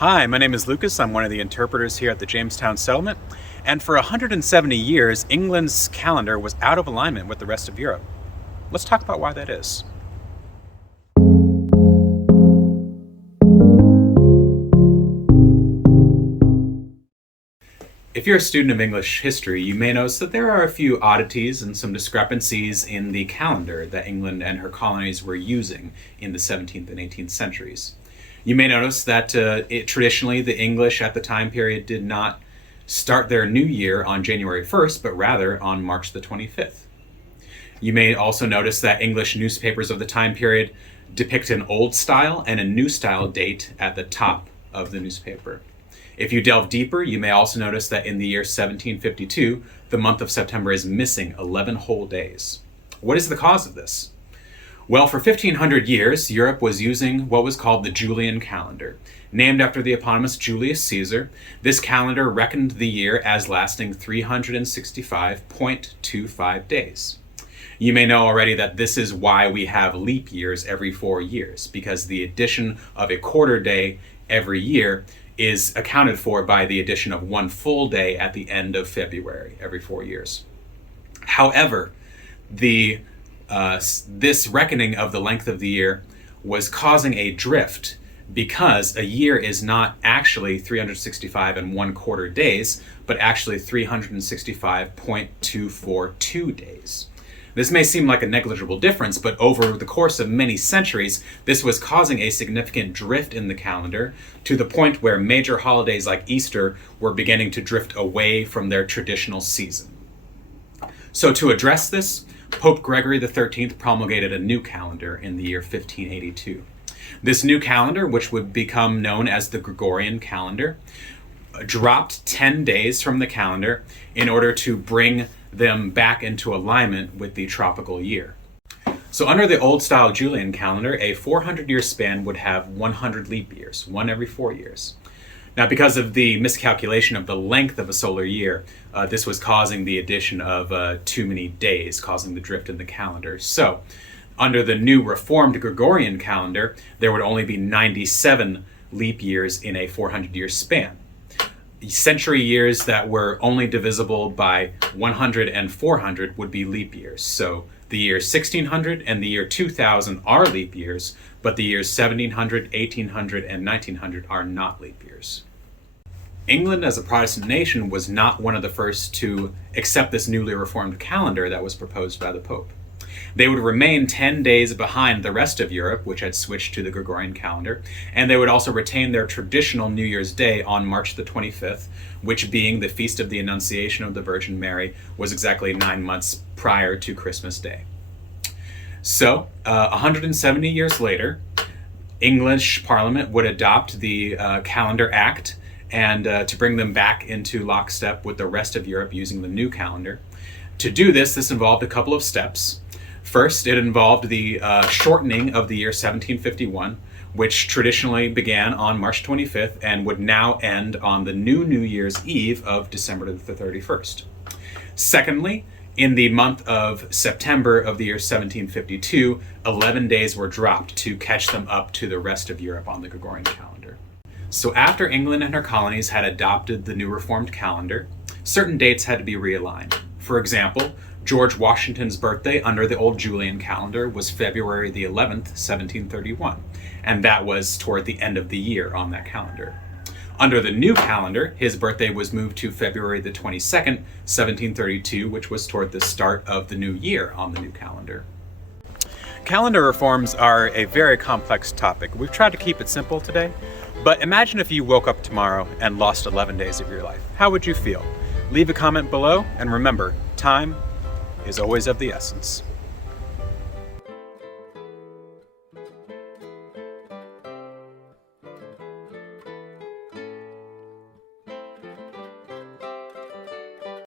Hi, my name is Lucas. I'm one of the interpreters here at the Jamestown Settlement. And for 170 years, England's calendar was out of alignment with the rest of Europe. Let's talk about why that is. If you're a student of English history, you may notice that there are a few oddities and some discrepancies in the calendar that England and her colonies were using in the 17th and 18th centuries. You may notice that traditionally the English at the time period did not start their new year on January 1st, but rather on March the 25th. You may also notice that English newspapers of the time period depict an old style and a new style date at the top of the newspaper. If you delve deeper, you may also notice that in the year 1752, the month of September is missing 11 whole days. What is the cause of this? Well, for 1500 years, Europe was using what was called the Julian calendar. Named after the eponymous Julius Caesar, this calendar reckoned the year as lasting 365.25 days. You may know already that this is why we have leap years every 4 years, because the addition of a quarter day every year is accounted for by the addition of one full day at the end of February every 4 years. However, this reckoning of the length of the year was causing a drift because a year is not actually 365 and 1/4 days, but actually 365.242 days. This may seem like a negligible difference, but over the course of many centuries, this was causing a significant drift in the calendar to the point where major holidays like Easter were beginning to drift away from their traditional season. So to address this, Pope Gregory XIII promulgated a new calendar in the year 1582. This new calendar, which would become known as the Gregorian calendar, dropped 10 days from the calendar in order to bring them back into alignment with the tropical year. So under the old style Julian calendar, a 400-year span would have 100 leap years, one every 4 years. Now, because of the miscalculation of the length of a solar year, this was causing the addition of too many days, causing the drift in the calendar. So, under the new reformed Gregorian calendar, there would only be 97 leap years in a 400-year span. Century years that were only divisible by 100 and 400 would be leap years. So, the year 1600 and the year 2000 are leap years, but the years 1700, 1800, and 1900 are not leap years. England, as a Protestant nation, was not one of the first to accept this newly reformed calendar that was proposed by the Pope. They would remain 10 days behind the rest of Europe, which had switched to the Gregorian calendar, and they would also retain their traditional New Year's Day on March the 25th, which, being the Feast of the Annunciation of the Virgin Mary, was exactly 9 months prior to Christmas Day. So, 170 years later, English Parliament would adopt the Calendar Act and to bring them back into lockstep with the rest of Europe using the new calendar. To do this involved a couple of steps. First, it involved the shortening of the year 1751, which traditionally began on March 25th and would now end on the New Year's Eve of December the 31st. Secondly, in the month of September of the year 1752, 11 days were dropped to catch them up to the rest of Europe on the Gregorian calendar. So after England and her colonies had adopted the new reformed calendar, certain dates had to be realigned. For example, George Washington's birthday under the old Julian calendar was February the 11th, 1731, and that was toward the end of the year on that calendar. Under the new calendar, his birthday was moved to February the 22nd, 1732, which was toward the start of the new year on the new calendar. Calendar reforms are a very complex topic. We've tried to keep it simple today, but imagine if you woke up tomorrow and lost 11 days of your life. How would you feel? Leave a comment below, and remember, time is always of the essence.